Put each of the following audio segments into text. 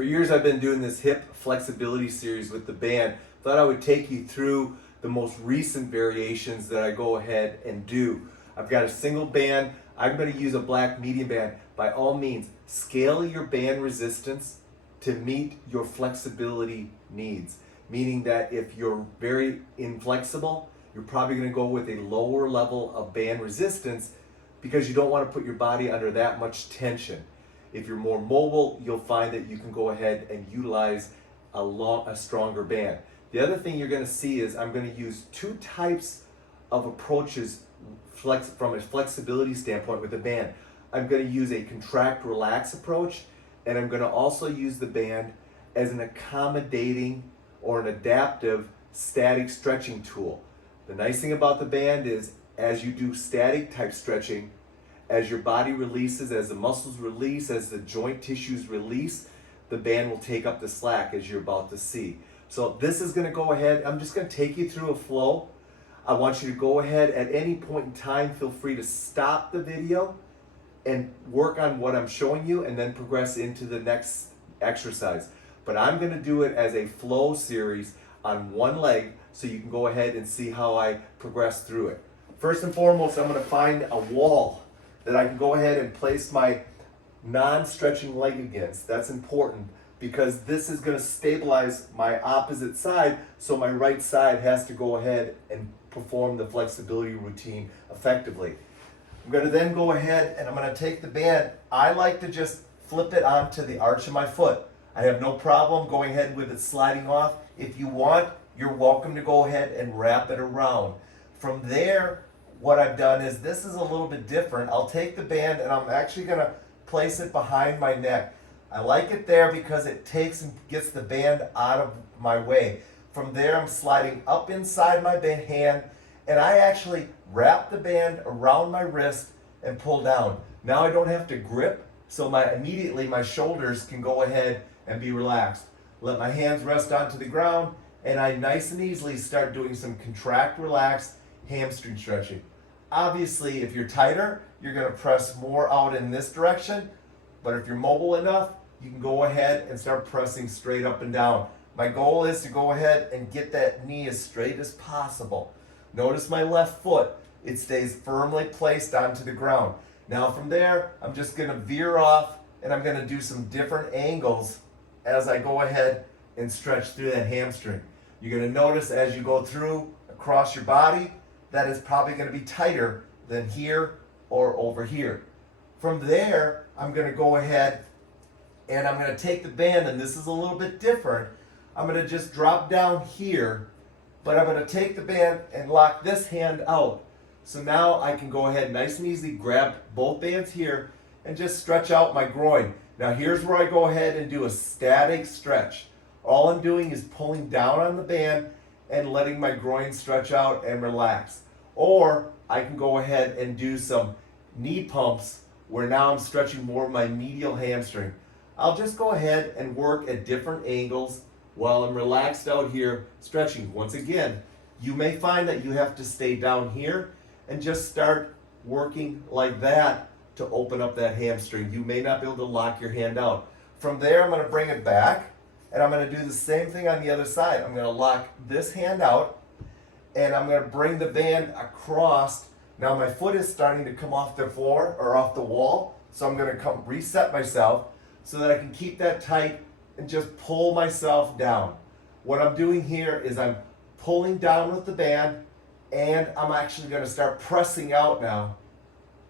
For years I've been doing this hip flexibility series with the band. Thought I would take you through the most recent variations that I go ahead and do. I've got a single band. I'm going to use a black medium band. By all means, scale your band resistance to meet your flexibility needs. Meaning that if you're very inflexible, you're probably going to go with a lower level of band resistance because you don't want to put your body under that much tension. If you're more mobile, you'll find that you can go ahead and utilize a stronger band. The other thing you're going to see is I'm going to use two types of approaches from a flexibility standpoint with the band. I'm going to use a contract relax approach, and I'm going to also use the band as an accommodating or an adaptive static stretching tool. The nice thing about the band is as you do static type stretching, as your body releases, as the muscles release, as the joint tissues release, the band will take up the slack, as you're about to see. So this is going to go ahead, I'm just going to take you through a flow. I want you to go ahead at any point in time, feel free to stop the video and work on what I'm showing you and then progress into the next exercise. But I'm going to do it as a flow series on one leg so you can go ahead and see how I progress through it. First and foremost, I'm going to find a wall that I can go ahead and place my non-stretching leg against. That's important because this is going to stabilize my opposite side, so my right side has to go ahead and perform the flexibility routine effectively. I'm going to then go ahead and I'm going to take the band. I like to just flip it onto the arch of my foot. I have no problem going ahead with it sliding off. If you want, you're welcome to go ahead and wrap it around. From there, what I've done is, this is a little bit different. I'll take the band and I'm actually going to place it behind my neck. I like it there because it takes and gets the band out of my way. From there, I'm sliding up inside my hand, and I actually wrap the band around my wrist and pull down. Now I don't have to grip, so immediately my shoulders can go ahead and be relaxed. Let my hands rest onto the ground, and I nice and easily start doing some contract, relax, hamstring stretching. Obviously, if you're tighter, you're going to press more out in this direction, but if you're mobile enough, you can go ahead and start pressing straight up and down. My goal is to go ahead and get that knee as straight as possible. Notice my left foot, it stays firmly placed onto the ground. Now from there, I'm just going to veer off and I'm going to do some different angles as I go ahead and stretch through that hamstring. You're going to notice as you go through across your body, that is probably going to be tighter than here or over here. From there, I'm going to go ahead and I'm going to take the band, and this is a little bit different. I'm going to just drop down here, but I'm going to take the band and lock this hand out. So now I can go ahead nice and easy, grab both bands here and just stretch out my groin. Now here's where I go ahead and do a static stretch. All I'm doing is pulling down on the band and letting my groin stretch out and relax. Or I can go ahead and do some knee pumps where now I'm stretching more of my medial hamstring. I'll just go ahead and work at different angles while I'm relaxed out here stretching. Once again, you may find that you have to stay down here and just start working like that to open up that hamstring. You may not be able to lock your hand out. From there, I'm going to bring it back, and I'm going to do the same thing on the other side. I'm going to lock this hand out, and I'm going to bring the band across. Now my foot is starting to come off the floor or off the wall, so I'm going to come reset myself so that I can keep that tight and just pull myself down. What I'm doing here is I'm pulling down with the band, and I'm actually going to start pressing out now.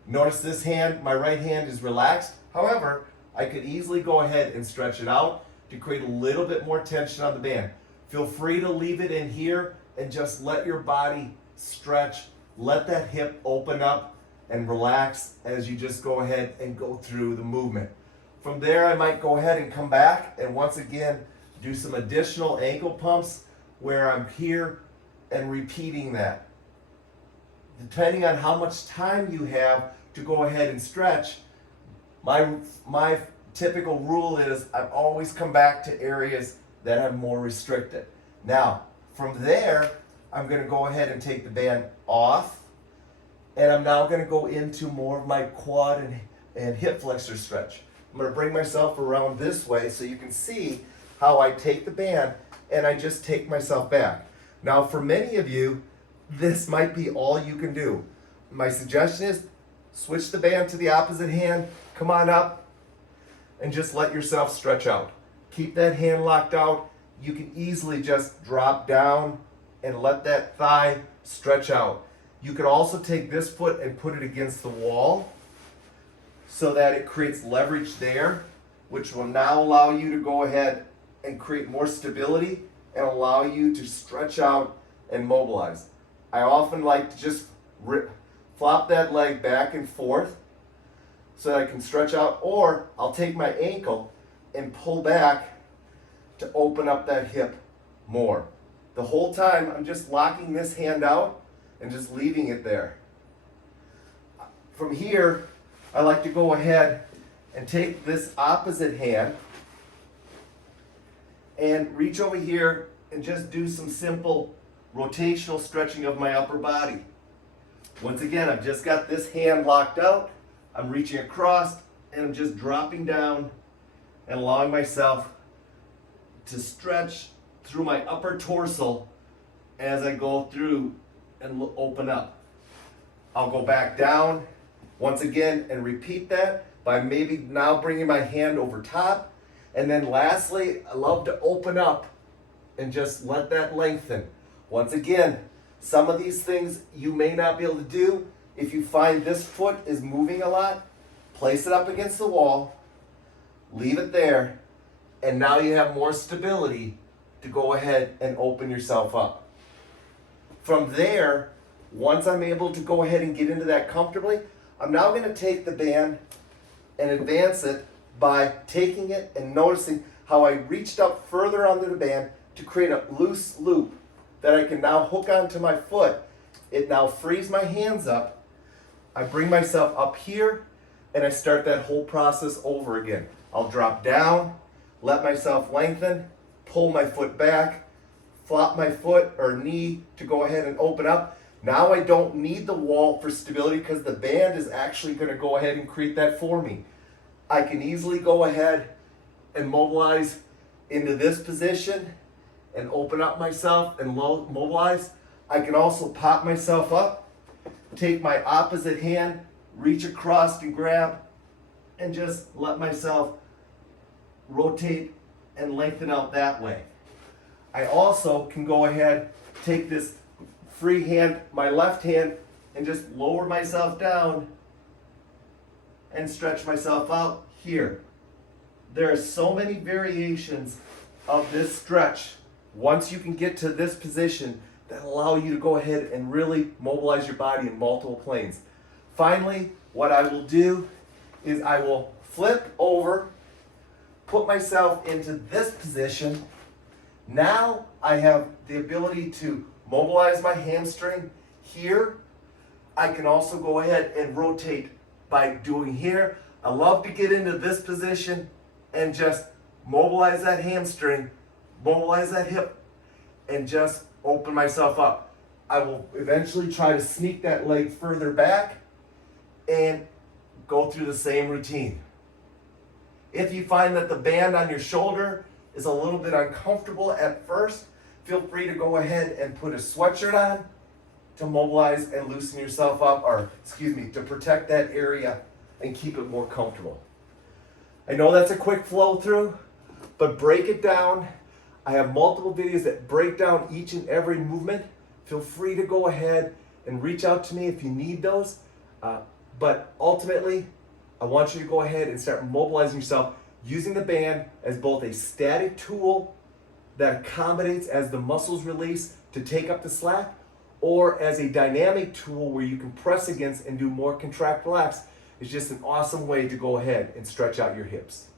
Notice this hand, my right hand is relaxed. However, I could easily go ahead and stretch it out to create a little bit more tension on the band. Feel free to leave it in here and just let your body stretch. Let that hip open up and relax as you just go ahead and go through the movement. From there, I might go ahead and come back and once again do some additional ankle pumps where I'm here and repeating that. Depending on how much time you have to go ahead and stretch, my typical rule is I always come back to areas that I'm more restricted. Now, from there, I'm going to go ahead and take the band off, and I'm now going to go into more of my quad and hip flexor stretch. I'm going to bring myself around this way so you can see how I take the band and I just take myself back. Now for many of you, this might be all you can do. My suggestion is switch the band to the opposite hand, come on up, and just let yourself stretch out. Keep that hand locked out. You can easily just drop down and let that thigh stretch out. You could also take this foot and put it against the wall so that it creates leverage there, which will now allow you to go ahead and create more stability and allow you to stretch out and mobilize. I often like to just flop that leg back and forth so that I can stretch out, or I'll take my ankle and pull back to open up that hip more. The whole time I'm just locking this hand out and just leaving it there. From here, I like to go ahead and take this opposite hand and reach over here and just do some simple rotational stretching of my upper body. Once again, I've just got this hand locked out. I'm reaching across and I'm just dropping down and allowing myself to stretch through my upper torso as I go through and open up. I'll go back down once again and repeat that by maybe now bringing my hand over top. And then lastly, I love to open up and just let that lengthen. Once again, some of these things you may not be able to do. If you find this foot is moving a lot, place it up against the wall, leave it there, and now you have more stability to go ahead and open yourself up. From there, once I'm able to go ahead and get into that comfortably, I'm now going to take the band and advance it by taking it and noticing how I reached up further under the band to create a loose loop that I can now hook onto my foot. It now frees my hands up. I bring myself up here and I start that whole process over again. I'll drop down, let myself lengthen, pull my foot back, flop my foot or knee to go ahead and open up. Now I don't need the wall for stability because the band is actually going to go ahead and create that for me. I can easily go ahead and mobilize into this position and open up myself and mobilize. I can also pop myself up, take my opposite hand, reach across and grab, and just let myself rotate and lengthen out that way. I also can go ahead, take this free hand, my left hand, and just lower myself down and stretch myself out here. There are so many variations of this stretch once you can get to this position that allow you to go ahead and really mobilize your body in multiple planes. Finally, what I will do is I will flip over, put myself into this position. Now I have the ability to mobilize my hamstring here. I can also go ahead and rotate by doing here. I love to get into this position and just mobilize that hamstring, mobilize that hip, and just open myself up. I will eventually try to sneak that leg further back and go through the same routine. If you find that the band on your shoulder is a little bit uncomfortable at first, feel free to go ahead and put a sweatshirt on to mobilize and loosen yourself up, or to protect that area and keep it more comfortable. I know that's a quick flow through, but break it down. I have multiple videos that break down each and every movement. Feel free to go ahead and reach out to me if you need those. But ultimately, I want you to go ahead and start mobilizing yourself using the band as both a static tool that accommodates as the muscles release to take up the slack, or as a dynamic tool where you can press against and do more contract relax. It's just an awesome way to go ahead and stretch out your hips.